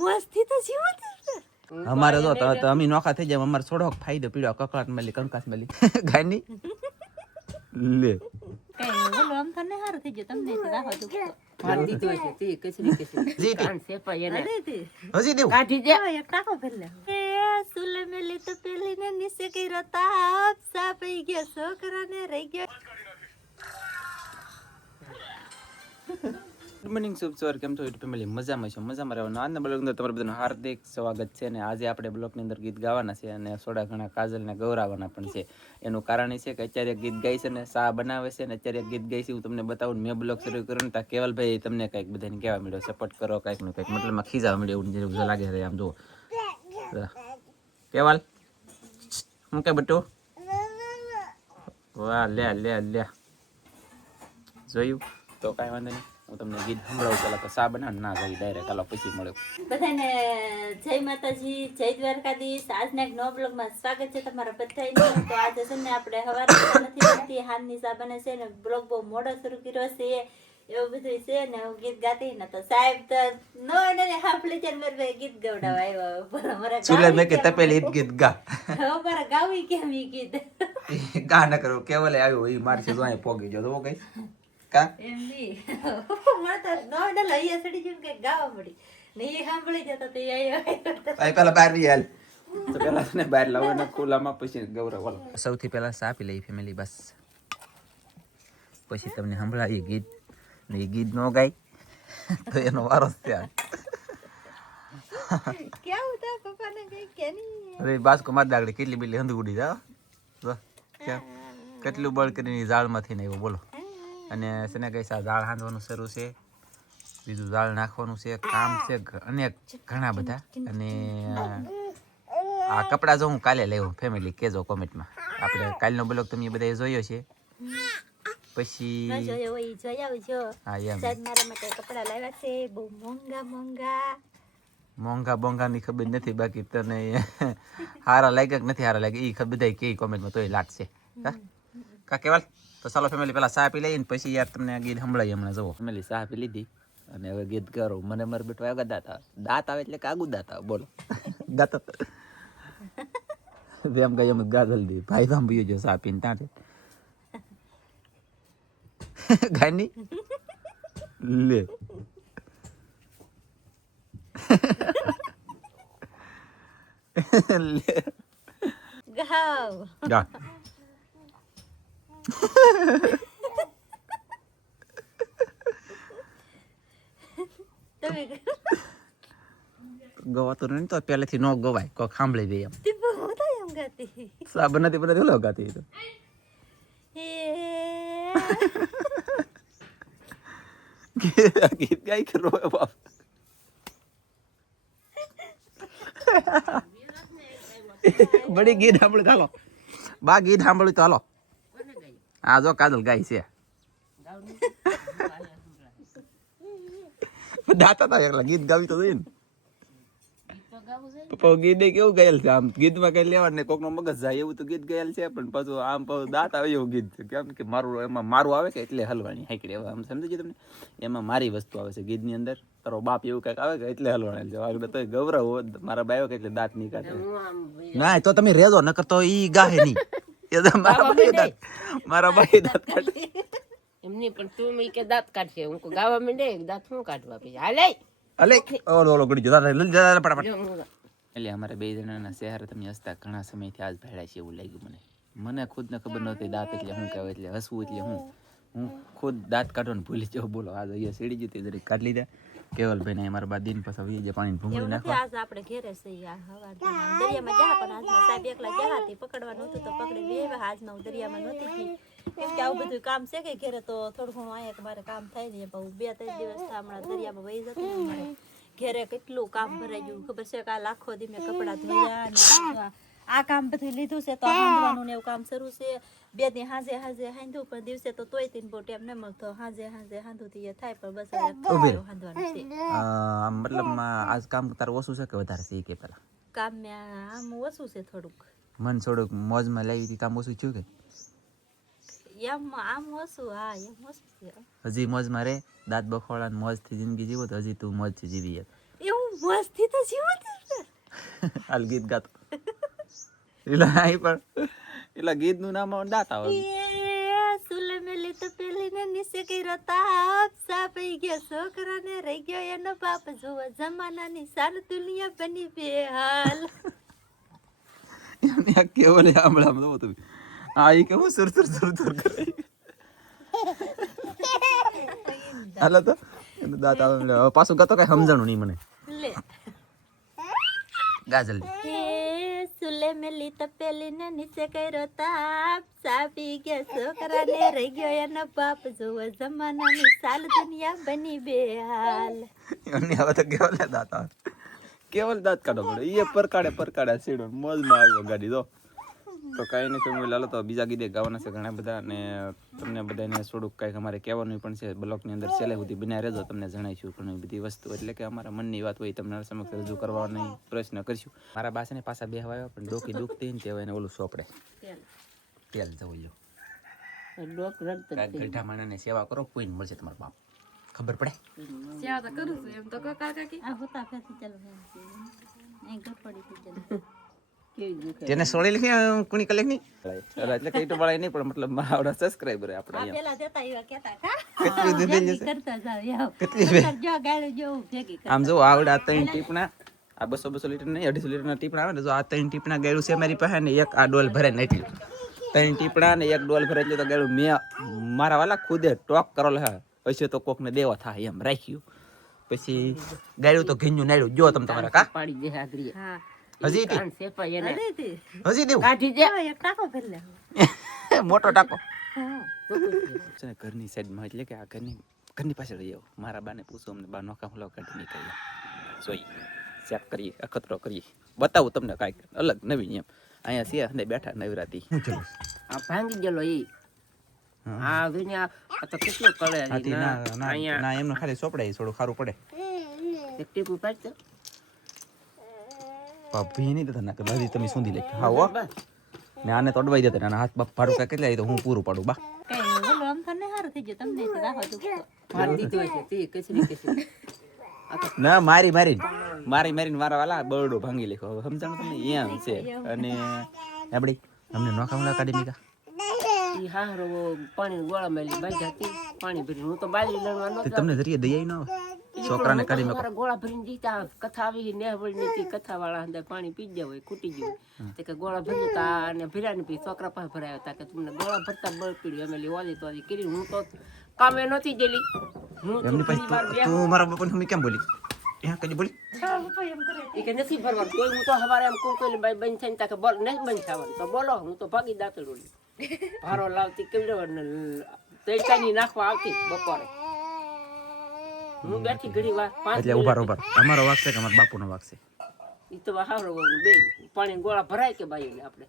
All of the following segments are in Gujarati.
મસ્તી તો જીવો તે અમારે જો તો તો અમે નોખા થઈ જાય. અમારે થોડોક ફાયદો પીડ્યો કકળાટ મળી કંકાસ મળી. ગાની લે. છોકરા ને રહી ગયો. ગુડ મોર્નિંગ શુભ સવાર કેમ છો યુટ્યુબ ફેમિલી મજામાં છો? મજામાં રહેવાનું? આજના બ્લોગ અંદર તમારું બધાનું હાર્દિક સ્વાગત છે અને આજે આપણે બ્લોગની અંદર ગીત ગાવાના છે અને થોડા ઘણા કાજલને ગૌરાવાના પણ છે. એનું કારણ એ છે કે અત્યારે ગીત ગાઈ છે ને સા બનાવે છે અને અત્યારે ગીત ગાઈ છે, હું તમને બતાવું મેં બ્લોગ શરૂ કર્યો ને ત્યાં કેવલભાઈ તમને કંઈક બધાને કહેવા મળ્યો સપોર્ટ કરો, કંઈક ને કંઈક. મતલબ ખીજાવા મળ્યો એવું જેવું લાગે છે આમ જુઓ. કેવલ? હું કે બટુ? વાહ લે લે લે જોયું? તો કાંઈ વાંધો નહીં. હું તમને ગીત સંભળાવું પેલા તો સા બનાવ ના કરી ડાયરેક્ટ હાલો પછી મળ્યો. બધાને જય માતાજી જય દ્વારકાધીશ. આજના એક નવા બ્લોગમાં સ્વાગત છે તમારા બધાને તો આજે છે ને આપણે હવારે નથી બનતી હાનની સા બને છે ને બ્લોગ બહુ મોડો શરૂ કર્યો છે એવું બધું છે ને હું ગીત ગાતી ને તો સાહેબ તો નો એને હાંભળી છે ને મારે ભાઈ ગીત ગવડાવા આવ્યો પર અમારે ચૂલે મેં કે તપેલી ઈદ ગીત ગા. અમારે ગાવી કેમ ઈ ગીત? ગા ન કરો કેવલે આવ્યો ઈ મારથી તો અહીં પોગી જો તો કઈ કા? એમ બી મને તો નો ડલ અહીંયા સડી ગયું કે ગાવા મળી. ને સાંભળી જતો તો એ પેલા બહાર બી હાલ. તો પેલા તને બહાર લાવો ને ખુલ્લામાં પછી ગૌરવ સૌથી પહેલા સા પી લઈ ફેમિલી બસ. પછી તમને સંભળાવી ગીત. ને એ ગીત નો ગાય તો એનો વારો ત્યાં. કેવું તો પપ્પાને કઈ કે અરે બાસ કુમાર દાગડી કેટલી બિલ્લી હંધ ઉડી જો કેટલું બળ કરીને ઝાડમાંથી ને એવું બોલો. અને છે ને કઈ સા ઝાડ હાંધવાનું શરૂ છે. બીજું દાળ નાખવાનું છે. કામ છે અનેક ઘણા બધા. અને આ કપડાં જો હું કાલે લેવું ફેમિલી કેજો કોમેન્ટમાં. આપણે કાલનો બ્લોગ તમે બધાએ જોયો છે. પછી મોંઘા બોંઘાની ખબર નથી બાકી તને. હારા લાગ્યા કે નથી હારા લાગ્યા? એ ખબર બધા કે કોમેન્ટમાં તોય લાગશે. કા કેવાલ? તો ચાલો ફેમિલી પેલા ચા પી લઈને પછી યાર તમને ગીત સંભળાય હમણાં જુઓ. ફેમિલી ચા પી લીધી અને હવે ગીત કરો મને મારે બેઠો આગળ દાંત આવે. દાંત આવે એટલે કાગુ દાંત આવે બોલો. દાંત એમ કઈ એમ ગાગલ દી ભાઈ તો આમ જો ચા પીને ત્યાં ગાની લે. લે. ગાવ. ગવાતું નહીં તો પહેલેથી ન ગવાય. કોઈ સાંભળી દે એમ. સાબ નથી બનાતી ઓલો ગાતી તો. ગીત ગાઈ કે રોય બાપ? બડી ગીત સાંભળી ચાલો બા ગીત સાંભળ્યું તો હાલો. આ જો કાજલ ગાય છે. દાતા તા એકલા ગીત ગાવી તો જોઈએ ને. પપ્પા ગીત એ કેવું ગાયેલ છે? આમ ગીતમાં કઈ લેવા ને કોકનો મગજ જાય એવું તો ગીત ગાયેલ છે પણ પાછું આમ દાંત આવે એવું ગીત છે. કેમ કે મારું એમાં મારું આવે કે એટલે હલવાની હાઈકડી હવે આમ સમજી તમને? એમાં મારી વસ્તુ આવે છે ગીતની અંદર. તારો બાપ એવું કંઈક આવે કે એટલે હલવાણી છે. આગળ તો ગૌરવ મારા બાયો કે એટલે દાંત નહીં કાઢે ના તો તમે રેજો નકર તો ઈ ગાહે નહીં. એ તો મારા ભાઈ દાંત મારા બાઈ દાંત કાઢે. એમની પણ તું ઈ કે દાંત કાઢશે હું ગાવા માંડે દાંત શું કાઢવા પછી? હાલે અલે ઓલો ઓલો ગડી જો લઈ જતા પટાપટ એટલે અમારે બે જણાના શહેર તમે હસતા ઘણા સમયથી આજ ભેળા છે એવું લાગ્યું મને. મને ખુદ ને ખબર નહોતી દાંત એટલે શું કહેવાય એટલે હસવું એટલે હું. હું ખુદ દાંત કાઢવાનું ભૂલી જાઉં. બોલો આજ અહીંયા સીડી જતી જરીક કાઢી લીધા. કેવલભાઈ ને અમારા બા દિન પછી વીજે પાણી ભૂંગળી નાખો આજ આપણે ઘેરે છીએ આ હવાર દરિયામાં જહા પણ આજમાં સાહેબ એકલા જહા હતી પકડવાનું હતું તો પકડી બે આજમાં હું દરિયામાં નહોતી ગઈ. કેમ કે આવું બધું કામ છે કે ઘેરે તો થોડું ઘણું આયા કે મારે કામ થાય ને બહુ બે ત્રણ દિવસ હમણાં દરિયામાં વહી જતી ઘેરે કેટલું કામ ભરાઈ ગયું. ખબર છે કે આ લાખો દી મેં કપડાં ધોયા ને આ- કામ બધું લીધું છે તો હાંધવાનું ને એવું કામ શરૂ છે. બે દી હાજે હાજે હાંધું પણ દિવસે તો તોય તીન બહુ ટેમ ન મળતો. હાજે હાજે હાંધું થી થાય પણ બસ. હાંધવાનું છે. મતલબ આજ કામ તારું ઓછું છે કે વધારે છે કે પેલા? કામ મેં આમ ઓછું છે થોડુંક. મન થોડુંક મોજમાં લાવી હતી કામ ઓછું થયું કે? એમ આમ ઓછું હા એમ ઓછું છે. હજી મોજમાં રે દાંત બખોડા મોજથી જિંદગી જીવો તો હજી તું મોજથી જીવી એવું મસ્તી તો જીવો હાલ ગીત ગાતો. એલા અહીં પણ એલા ગીતનું નામ દાતા હોય. એ સુલે મેલી તો પેલી ને નીચે કર્યો તાપ સાપઈ ગયો છોકરાને રહી ગયો એનો બાપ. જોવો જમાનાની સાલ દુનિયા બની બેહાલ. એમને આ કેવલે આંબળામ જોવો તમે. આ ઈ કેવું સુર સુર સુર સુર કરે હાલો તો દાંત આવે. એટલે પાછું ગતો કઈ સમજણું નહીં મને. લે. ગા જલ્દી એ સુલે મેલી તો પેલી ને નીચે કર્યો તાપ. સાપી ગયો છોકરાને રહી ગયો એનો બાપ. જોવો જમાનાની સાલ દુનિયા બની બેહાલ. એમને હવે તો કેવલે દાંત કેવલ દાંત કાઢો પડે. એ પરકાડે પરકાડે સીડો મોજમાં આવ્યો ગાડી તો તો કાંઈ નહીં ફેમિલી લાલો તો બીજા ગીતે ગાવાના છે ઘણા બધા અને તમને બધાને થોડુંક કાંઈક અમારે કહેવાનું પણ છે. બ્લોગની અંદર છેલ્લે સુધી બન્યા રહેજો તમને જણાવીશું ઘણી બધી વસ્તુ. એટલે કે અમારા મનની વાત હોય તમને સમક્ષ રજૂ કરવાનો પ્રયત્ન કરીશું. મારા બાસને પાછા બે હવાયો પણ ડોકી દુખતી ને તેવા એને ઓલું સોપડે. તેલ. જવું જો ડોક ગઢા માણાને સેવા કરો કોઈ મળશે તમારો બાપ. ખબર પડે? આ હોતા ફેથી ચાલો અહીં ગપડી થી ચાલો કેવી દુખે જેને સોળી લખી કુણી કલેક નહીં એટલે કઈ તો વળાય નહીં પણ મતલબ આવડા સબસ્ક્રાઈબર આપણે અહીંયા. જતા એવા કહેતા કા કેટલી દીધી જશે? કરતા જાવ કેટલી જો ગાળું જેવું ભેગી આમ જો આવડા ત્રણ ટીપણા આ બસો બસો લીટર નહીં અઢીસો લીટરના ટીપણા આવે ને જો આ ત્રણ ટીપણા ગાળું છે મારી પાસે ને એક આ ડોલ ભરે ને એટલું ત્રણ ટીપણા ને એક ડોલ ભરે એટલે તો ગાળું મેં મારા વાલા ખુદે ટોક કરેલો હે પછી તો કોકને દેવા થાય એમ રાખ્યું. પછી ગાડ્યું તો ઘીંજું નાડ્યું જો તમે તમારા કા? પાડી દે આગળ હા. હજી ટી? કાન સેપાય એને. અરે તે હજી દેવું? કાઢી દે. એક ટાકો ભરી લે. મોટો ટાકો. હા. છે ને ઘરની સાઈડમાં એટલે કે આ ઘરની ઘરની પાછળ આવો. મારા બાને પૂછો અમને બા નોકા હુલાવ કાઢી નીકળ્યા. જોઈ ચેક કરીએ અખતરો કરીએ. બતાવું તમને કાંઈક અલગ નવી એમ. અહીંયા છે અને બેઠા નવરાતી આ ભાંગી ગયેલો એ આ દુનિયા તો કેટલું કળે. ના, અહીંયા એમનો ખાલી ચોપડાય થોડું ખારું પડે. એક ટીપું પાડતો ભી નહીં થતા ના બધી તમે સૂંધી લે હા હો. ને આને તો અડવાઈ દેતા આના હાથ બાપ પાડું કાંઈ કેટલા તો હું પૂરું પાડું બા. બોલો ને હારું થઈ ગયું. તમને તો રાખો દુખતો મારી મારી મારી. મારી મારીને મારા વાલા બરડો ભાંગી લેખો હવે સમજાણું તમને? એમ છે. અને આપડી અમને મીકા ઈ હારો પાણી ગોળા મેલી બાઈ પાણી ભરી હું તો બાજરી લણવા તમને જરીએ દયા ન આવે? છોકરાને મેકો મારા ગોળા ભરીને દીધા કથા આવી નેહવળની કથા વાળા અંદર પાણી પી ગયા હોય ખૂટી ગયું તે કે ગોળા ભરી હતા અને ભર્યા ને પી છોકરા પાસે ભરાયા હતા કે તમને ગોળા ભરતા બળ પીડ્યું. અમે લી ઓલી તો કરી હું તો કામે નથી ગયેલી. હું એમની પાસે તું મારા બાપાને હું કેમ બોલી? કદી બોલી? કે નથી ભરવાનું. કોઈ હું તો હવારે એમ કોઈ કોઈ બાઈ બંધ થઈને તાકે બોલ નહીં બંધ થવાનું. તો બોલો હું તો ભાગી દાંતડું ભારો લાવતી કેવડો નાખવા આવતી બપોરે. હું બેઠી ઘડી વાર એટલે ઊભા ઊભા અમારો વાક છે કે અમારા બાપુનો વાક છે? ઈ તો હાવરો બે પાણી ગોળા ભરાય કે ભાઈ આપણે?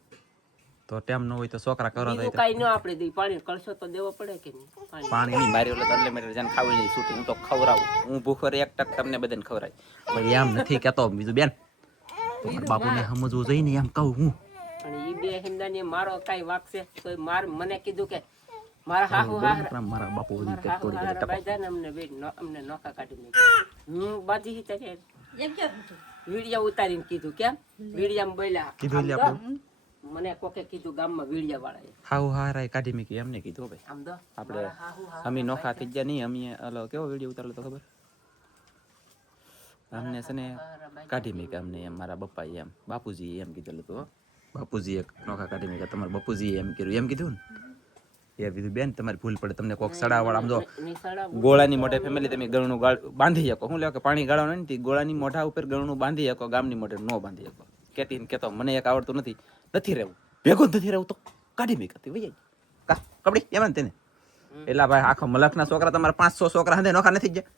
તો ટાઈમ ન હોય તો છોકરા કરો તો. બીજું ન આપણે દે પાણી કળશો તો દેવો પડે કે નહીં? પાણી. પાણી નહીં. મારી ઓલે તરલે મેરે જન ખાવી નહીં છૂટી હું તો ખવડાવું. હું ભૂખર એક ટક તમને બધાને ખવડાવી પણ એમ નથી કેતો બીજું બેન. બાપુને સમજવું જોઈએ ને એમ કહું હું. પણ ઈ બે હિંદાને મારો કઈ વાક છે તો માર મને કીધું કે મારા હાહુ હાહરા મારા બાપુ બધી મારા તોડી હાહરા દે ટપક. અમને બે અમને નોખા કાઢી નાખ્યા. હું. બાજી હિતા કે એમ? ઉતારીને કીધું કેમ? વીડિયામાં બોલ્યા કીધું એટલે આમ મને કોકે કીધું ગામમાં વીડિયા વાળાએ હાવ હારાય કાઢી મૂકી એમને કીધું ભાઈ આમ દો. આપણે અમે નોખા થઈ ગયા નહીં અમે ઓલો કેવો વીડિયો ઉતારેલો તો ખબર? અમને છે ને કાઢી મૂક્યા અમને એમ મારા પપ્પાએ એમ બાપુજીએ એમ કીધેલું હતું હો. બાપુજીએ નોખા કાઢી મૂક્યા તમારા બાપુજીએ એમ કીધું એમ કીધું ને? એ કીધું બેન તમારી ભૂલ પડે. તમને કોક સડાવાળા આમ જો ગોળાની મોઢે ફેમિલી તમે ગળનું ગાળ બાંધી શકો. હું લેવો કે પાણી ગાળવાનું નથી ગોળાની મોઢા ઉપર ગળનું બાંધી શકો ગામની મોઢે ન બાંધી શકો. કેતી ને કેતો મને એક આવડતું નથી. નથી રહેવું. ભેગું નથી રહેવું તો કાઢી મેં કતી વૈયા કા કપડી એમાં તેને. એટલા ભાઈ આખો મલકના છોકરા તમારા પાંચસો છોકરા હંધે નોખા નથી ગયા?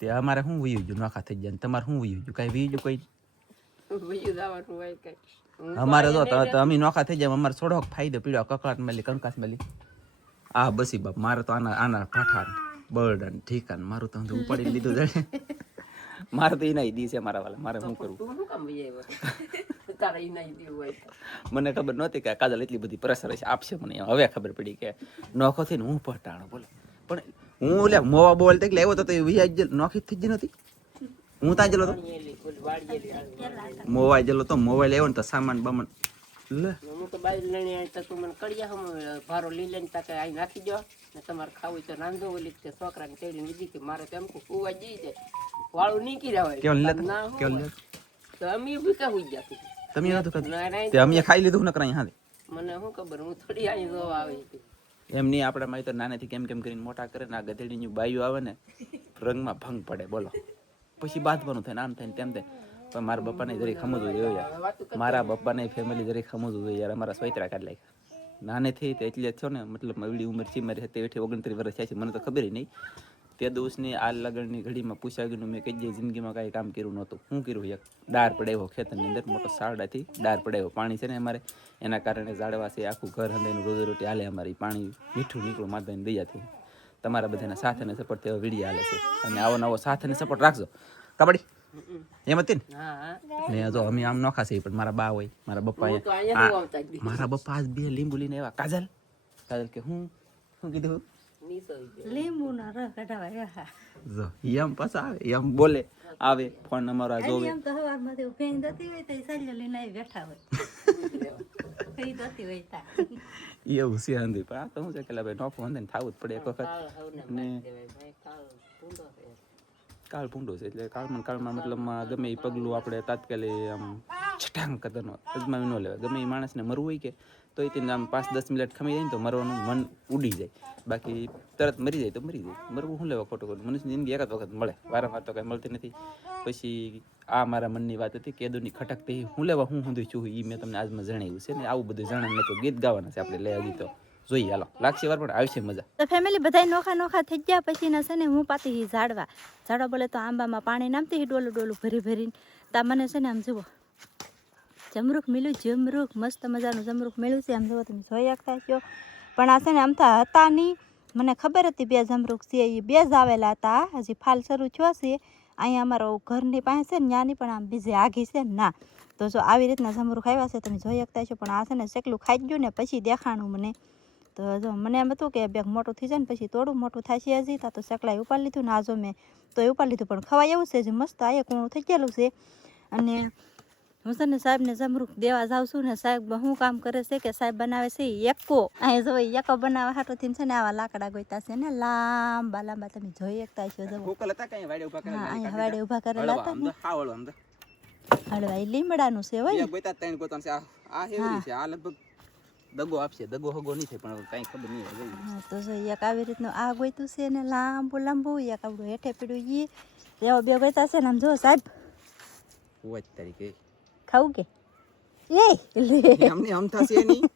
તો. અમારે શું વયું ગયું નોખા થઈ ગયા તમારે શું વયું ગયું કાંઈ વયું ગયું કોઈ અમારે તો તો અમે નોખા થઈ જાય અમારે થોડોક ફાયદો પીડ્યો કકડાટ મળી કંકાસ મળી. આ બસી બાપ મારે તો આના આના ઠાઠા અને ઠીકા મારું તો ઉપાડી લીધું છે. મારે તો એના દી છે મારા વાલા મારે શું કરવું તું તો. મને ખબર નહોતી કે કાજલ એટલી બધી પ્રેશર છે આપશે મને હવે ખબર પડી કે નોખો થઈને હું પટાણો બોલો. પણ હું ઓલે મોવા બોલ એટલે આવ્યો તો તો એ વિયા નોખી થઈ જ નહોતી. હું ત્યાં ગયેલો તો? મોવાઈ ગયેલો તો મોબાઈલ આવ્યો ને તો સામાન બામાન લે. હું તો બાઈ લઈને આવી તો તું મને કડિયા હમ ભારો લઈ લઈને તાકે અહીં નાખી દો ને તમારે ખાવું તો રાંધો ઓલી તે છોકરાને તેડીને દીધી કે મારે તેમ કો કુવા જઈ દે વાળું નીકળી હોય. કેવલ ના લેતા હોય. લેતા? તો અમે બી કાં હુઈ જતી તમે નહોતું ખાધું ના તે અમે ખાઈ લીધું નકર અહીંયા મને શું ખબર હું થોડી અહીં જો આવી હતી. એમ નહીં આપણા માં તો નાનેથી કેમ કેમ કરીને મોટા કરે ને આ ગધેડીની બાયું આવે ને રંગમાં ભંગ પડે બોલો. પછી બાંધવાનું થાય આમ થાય ને તેમ થાય. પણ મારા બાપાને જરી સમજવું જોઈએ યાર. મારા બાપાને ફેમિલી જરી સમજવું જોઈએ યાર. અમારા સ્વૈતરા કાઢ લાગ્યા નાનેથી તો એટલે છો ને. મતલબ એવડી ઉંમર છે મારી તે એઠી ઓગણત્રીસ વર્ષ થયા છે. મને તો ખબર નહીં. તે દિવસની આ લગનની ઘડીમાં પૂછ્યા ગયું મેં કઈ જિંદગીમાં કાંઈ કામ કર્યું નહોતું. શું કર્યું એક ડાર પડાવ્યો ખેતરની અંદર, મોટો સારડાથી ડાર પડાવ્યો. પાણી છે ને અમારે. એના કારણે ઝાડવા આખું ઘર હંદાઈનું રોજી રોટી હાલે અમારી. પાણી મીઠું નીકળું, માતાની દયાથી તમારા બધાના સાથ અને સપોર્ટ તેવો વીડિયો હાલે છે. અને આવો નવો સાથ અને સપોર્ટ રાખજો. કબડ્ડી એમ હતી ને? ને જો અમે આમ નોખા છીએ પણ મારા બા હોય મારા બપ્પા હું તો અહીંયા. જોવા આવતા જ દી. મારા બપ્પા આજ બે લીંબુ લઈને આવ્યા. કાજલ? કાજલ કે હું? શું કીધું? લીંબુ ઈ રસ કઢાવા જો એમ પાછા આવે એમ બોલે આવે ફોન નંબર જોવે. એમ તો સવારમાંથી ઉભેન જતી હોય તો સાલ્યો લઈને બેઠા હોય. કઈ જતી હોય તા. એવું છે અંદર પણ આ તો શું છે કે ભાઈ નોખું અંદર થવું જ પડે એક વખત. ને કાળ પૂંડો છે. એટલે કાળમાં કાળમાં મતલબમાં ગમે એ પગલું આપણે તાત્કાલિક આમ છટાંગ કદરનો અજમાવી ન લેવાય. ગમે એ માણસને મરવું હોય કે તો એ તેને આમ પાંચ દસ મિનિટ ખમી જાય ને તો મરવાનું મન ઉડી જાય. બાકી તરત મરી જાય તો મરી જાય. મરવું શું લેવા ખોટું ખોટું? મનુષ્ય જિંદગી એક જ વખત મળે. વારંવાર તો કાંઈ મળતી નથી. પછી આ મારા મનની વાત હતી, કેદુની ખટકતી હું લેવા હું હું છું એ મેં તમને આજમાં જણાવ્યું છે ને આવું બધું જણાવ્યું તો ગીત ગાવાના છે આપણે લઈ ગીતો જોઈએ, હાલો. લાગશે વાર, પણ આવશે મજા. તો ફેમિલી બધાય નોખા નોખા થઈ ગયા પછી ના છે ને હું પાતી હી ઝાડવા. ઝાડવા બોલે તો આંબામાં પાણી નામતી હી ડોલું ડોલું ભરી ભરીને. તા મને છે ને આમ જુઓ. જમરૂખ મિલ્યું જમરૂખ, મસ્ત મજાનું જમરૂખ મેળ્યું છે, આમ જુઓ તમે જોઈ શકતા છો પણ આ છે ને આમ આમથા હતા નહીં મને ખબર હતી બે જમરૂખ છે એ બે જ આવેલા હતા. હજી ફાલ શરૂ થયો છે. અહીંયા અમારો ઘરની પાસે છે ને, ત્યાંની પણ આમ બીજી આઘી છે ને તો જો આવી રીતના જમરૂખ ખાવા છે તમે જોઈ શકતા છો પણ આ છે ને શેકલું ખાઈ ગયું ને, પછી દેખાણું મને. તો જો મને એમ હતું કે બેગ મોટું થઈ જાય ને, પછી થોડું મોટું થશે હજી, તા તો સકલાઈ ઉપાડી લીધું ને આજો મેં તો એ ઉપાડી લીધું, પણ ખવાય એવું છે જે મસ્ત, આ કૂણું થઈ ગયેલું છે. અને હું છે ને સાહેબને જમરૂખ દેવા જાઉં છું ને સાહેબ શું કામ કરે છે કે સાહેબ બનાવે છે એકો અહીં જો એકો બનાવવા હાટોથી છે ને આવા લાકડા ગોઈતા છે ને લાંબા લાંબા તમે જોઈ એકતા છો જો હા વાડે ઊભા કરેલા હતા હળવા તો લીમડાનું છે હોય આ હેવરી છે. આ લગભગ દગો આપશે. દગો હગો નહીં થાય પણ કઈ ખબર નહીં હા તો જો એક આવી રીતનું આ ગોઈતું છે ને લાંબુ લાંબુ એક આવડું હેઠે પીડ્યું ઈ. એવા બે ગોઈતા છે ને આમ જો સાહેબ. વાત તારીખે ખાવું કે? એ અમને આમ છે નહીં.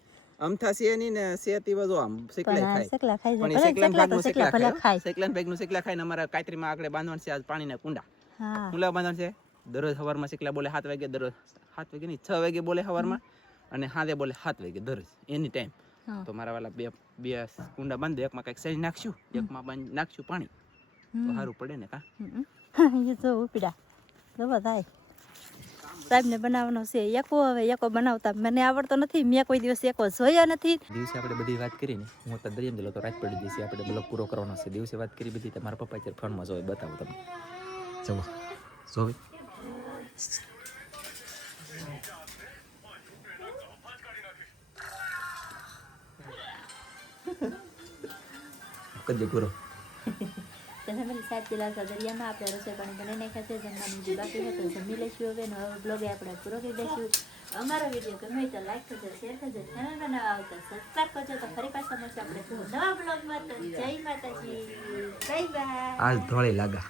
આમ છે નહીં ને સેતી બધો આમ સેકલા ખાય. સેકલા ખાય પણ સેકલા ભલે શેકલાન શેકલા તો ભાગનું ભલે ખાય ને ભાગનું અમારા કાતરીમાં આગળ બાંધવાનું છે આજ પાણીના કુંડા. હા. લેવા બાંધવાનું છે? દરરોજ સવારમાં સેકલા બોલે સાત વાગે દરરોજ સાત વાગે નહીં છ વાગે બોલે સવારમાં અને હાથે બોલે સાત વાગે દરરોજ એની ટાઈમ. તો મારા વાલા બે બે કુંડા બાંધે એકમાં કંઈક સેજ નાખશું એકમાં નાખશું પાણી. તો સારું પડે ને કા? એ તો ઉપડા. જવો થાય. સાહેબને બનાવવાનો છે. એકો હવે એકો બનાવતા. મને આવડતો નથી. મેં કોઈ દિવસ એકો જોયો નથી. દિવસે આપણે બધી વાત કરી ને હું તો દરિયામ દિલો તો રાત પડી જશે આપણે બ્લોક પૂરો કરવાનો છે. દિવસે વાત કરી બધી. તમારા પપ્પા અત્યારે ફોનમાં જોવે. બતાવો તમે. ચલો જોવે. કદી પૂરો તો ફેમિલી સાહેબ પેલા દરિયામાં આપણે રસોઈ પાણી બનાવી નાખ્યા છે જમવાનું જે બાકી હતું જમી લઈશું હવે નવો બ્લોગ આપણે પૂરો કરી દઈશું અમારો વીડિયો ગમે તો લાઈક કરજો શેર કરજો ચેનલ નવા આવતા સબસ્ક્રાઈબ કરજો તો ફરી પાછા મળશે આપણે નવા બ્લોગમાં તો જય માતાજી બાય બાય આજ ધોળી લાગા